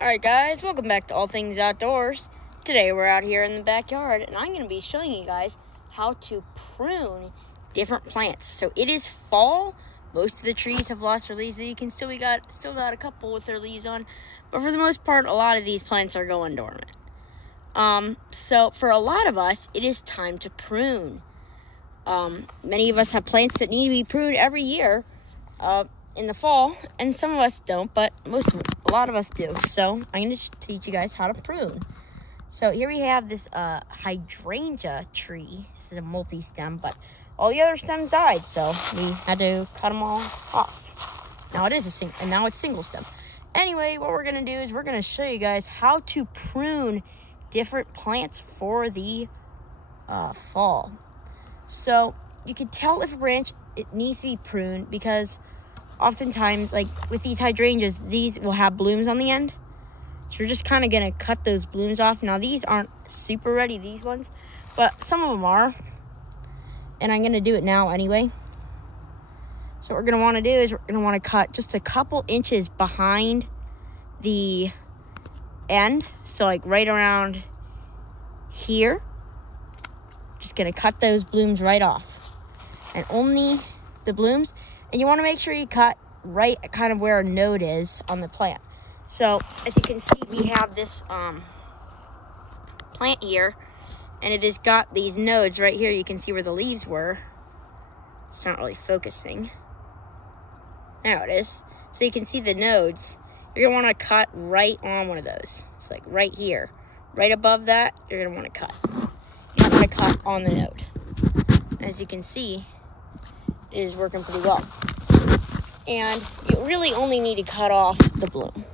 Alright guys, welcome back to All Things Outdoors. Today we're out here in the backyard and I'm going to be showing you guys how to prune different plants. So it is fall. Most of the trees have lost their leaves. You can still got a couple with their leaves on, but for the most part a lot of these plants are going dormant. So for a lot of us it is time to prune. Many of us have plants that need to be pruned every year in the fall, and some of us don't, but a lot of us do. So I'm going to teach you guys how to prune. So here we have this Hydrangea tree. This is a multi-stem, but all the other stems died, so we had to cut them all off. Now it's single stem. Anyway, what we're going to do is we're going to show you guys how to prune different plants for the fall. So you can tell if a branch it needs to be pruned because oftentimes, like with these hydrangeas, these will have blooms on the end. So we're just kind of going to cut those blooms off. Now, these aren't super ready, these ones, but some of them are. And I'm going to do it now anyway. So what we're going to want to do is we're going to want to cut just a couple inches behind the end. So like right around here. Just going to cut those blooms right off. And only the blooms. And you want to make sure you cut right kind of where a node is on the plant. So, as you can see, we have this plant here, and it has got these nodes right here. You can see where the leaves were. It's not really focusing. There it is. So you can see the nodes. You're going to want to cut right on one of those. It's like right here. Right above that, you're going to want to cut. You're going to cut on the node. As you can see, it is working pretty well. And you really only need to cut off the bloom.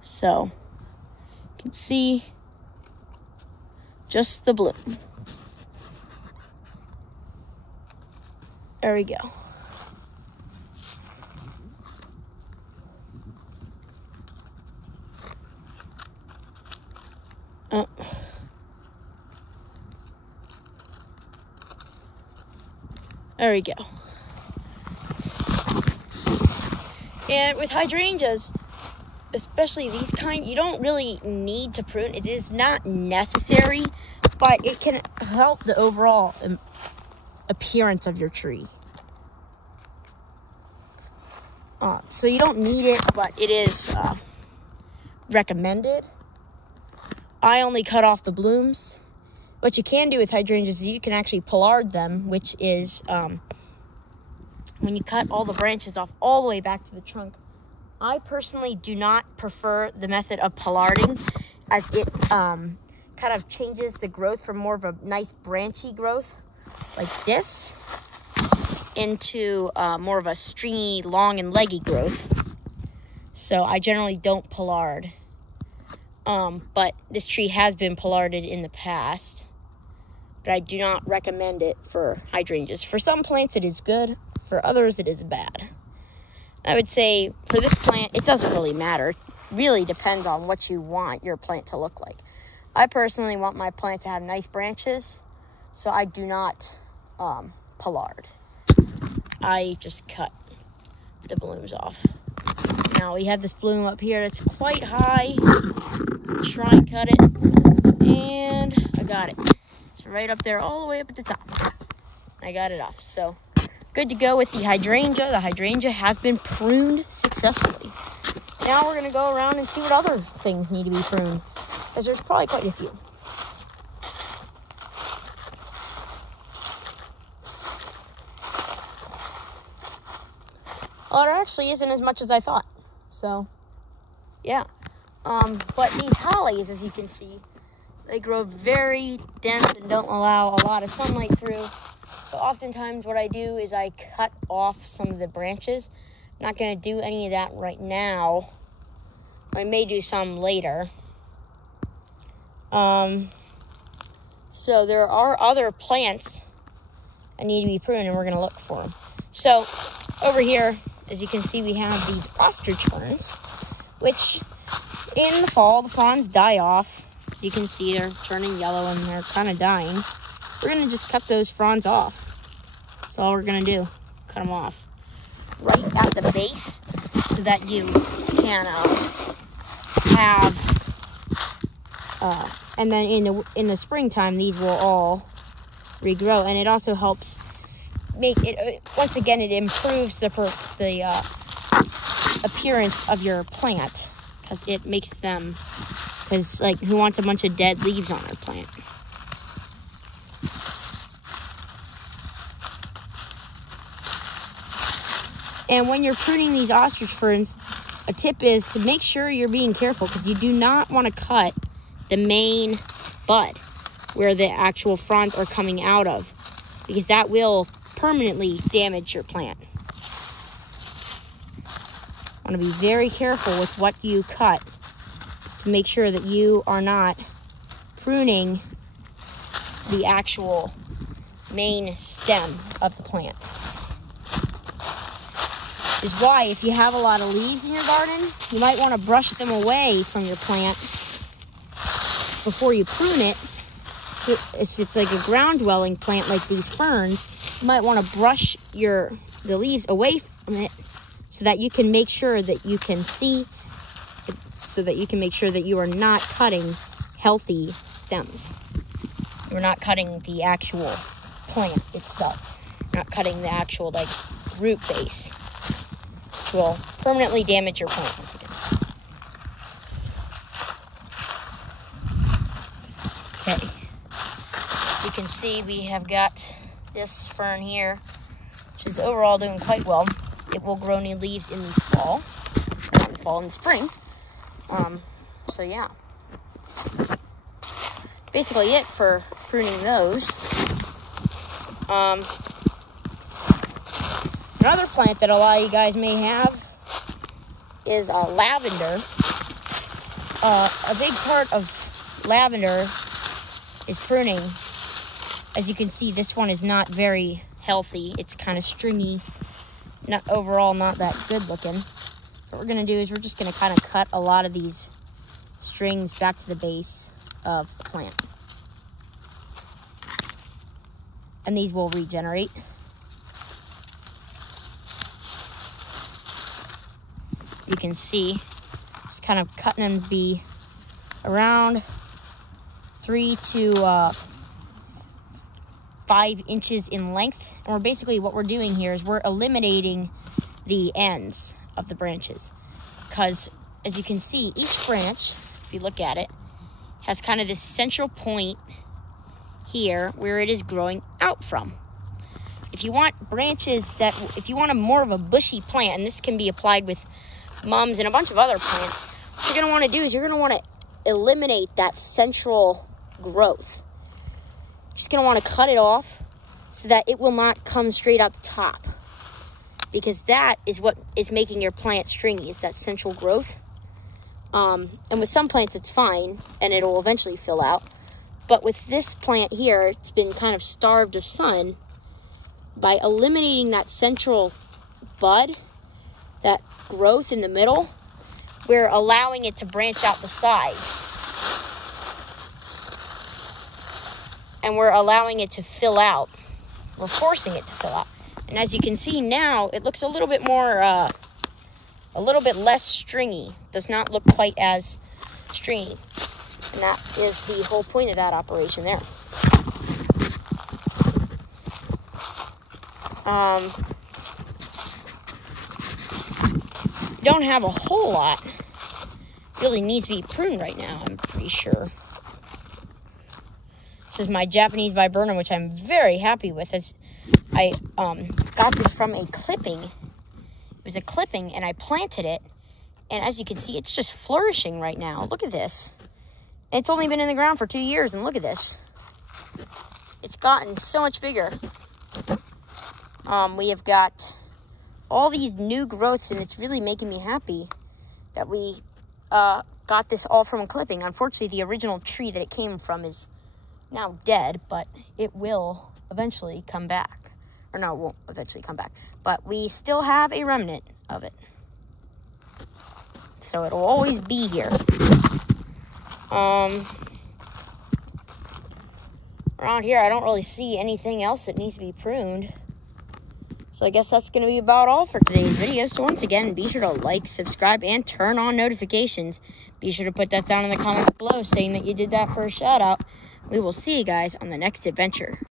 So, you can see just the bloom. There we go. Oh. There we go. And with hydrangeas, especially these kind, you don't really need to prune. It is not necessary, but it can help the overall appearance of your tree. So you don't need it, but it is recommended. I only cut off the blooms. What you can do with hydrangeas is you can actually pollard them, which is when you cut all the branches off all the way back to the trunk. I personally do not prefer the method of pollarding, as it kind of changes the growth from more of a nice branchy growth like this into more of a stringy, long and leggy growth. So I generally don't pollard. But this tree has been pollarded in the past. But I do not recommend it for hydrangeas. For some plants, it is good. For others, it is bad. I would say for this plant, it doesn't really matter. It really depends on what you want your plant to look like. I personally want my plant to have nice branches, so I do not pollard. I just cut the blooms off. Now we have this bloom up here that's quite high. Try and cut it, and I got it. It's right up there, all the way up at the top. I got it off, so good to go with the hydrangea. The hydrangea has been pruned successfully. Now we're going to go around and see what other things need to be pruned, because there's probably quite a few. Well, there actually isn't as much as I thought. So, yeah. But these hollies, as you can see, they grow very dense and don't allow a lot of sunlight through. So oftentimes what I do is I cut off some of the branches. I'm not going to do any of that right now. I may do some later. So there are other plants that need to be pruned, and we're going to look for them. So over here, as you can see, we have these ostrich ferns, which in the fall, the fronds die off. As you can see, they're turning yellow and they're kind of dying. We're going to just cut those fronds off. That's all we're going to do. Cut them off right at the base so that you can have, and then in the springtime, these will all regrow, and it also helps make it, once again, it improves the appearance of your plant, because it makes them, because like, who wants a bunch of dead leaves on their plant? And when you're pruning these ostrich ferns, a tip is to make sure you're being careful, because you do not want to cut the main bud where the actual fronds are coming out of, because that will permanently damage your plant. Want to be very careful with what you cut to make sure that you are not pruning the actual main stem of the plant. Is why if you have a lot of leaves in your garden, you might want to brush them away from your plant before you prune it. So if it's like a ground-dwelling plant like these ferns, you might want to brush the leaves away from it so that you can make sure that you can see, so that you can make sure that you are not cutting healthy stems. You're not cutting the actual plant itself. You're not cutting the actual like root base, which will permanently damage your plant once again. Okay, you can see we have got this fern here, which is overall doing quite well. It will grow new leaves in the fall, in the spring. So yeah, basically it for pruning those. Another plant that a lot of you guys may have is lavender. A big part of lavender is pruning. As you can see, this one is not very healthy. It's kind of stringy. Overall not that good looking. What we're going to do is we're just going to kind of cut a lot of these strings back to the base of the plant. And these will regenerate. You can see, just kind of cutting them to be around 3 to 5 inches in length. And we're basically, what we're doing here is we're eliminating the ends of the branches, because as you can see, each branch, if you look at it, has kind of this central point here where it is growing out from. If you want branches that, if you want more of a bushy plant, and this can be applied with mums and a bunch of other plants, what you're going to want to do is you're going to want to eliminate that central growth. You're just going to want to cut it off so that it will not come straight out the top, because that is what is making your plant stringy. It's that central growth. And with some plants it's fine and it'll eventually fill out, but with this plant here, it's been kind of starved of sun. By eliminating that central bud, that growth in the middle, we're allowing it to branch out the sides, and we're allowing it to fill out. We're forcing it to fill out. And as you can see now, it looks a little bit more, a little bit less stringy. Does not look quite as stringy. And that is the whole point of that operation there. Don't have a whole lot. Really needs to be pruned right now, I'm pretty sure. This is my Japanese Viburnum, which I'm very happy with. As I got this from a clipping. It was a clipping, and I planted it. And as you can see, it's just flourishing right now. Look at this. It's only been in the ground for 2 years, and look at this. It's gotten so much bigger. We have got all these new growths, and it's really making me happy that we got this all from a clipping. Unfortunately, the original tree that it came from is now dead, but it will eventually come back. Or no, it won't eventually come back. But we still have a remnant of it. So it'll always be here. Around here, I don't really see anything else that needs to be pruned. So I guess that's going to be about all for today's video. So once again, be sure to like, subscribe, and turn on notifications. Be sure to put that down in the comments below saying that you did that for a shout out. We will see you guys on the next adventure.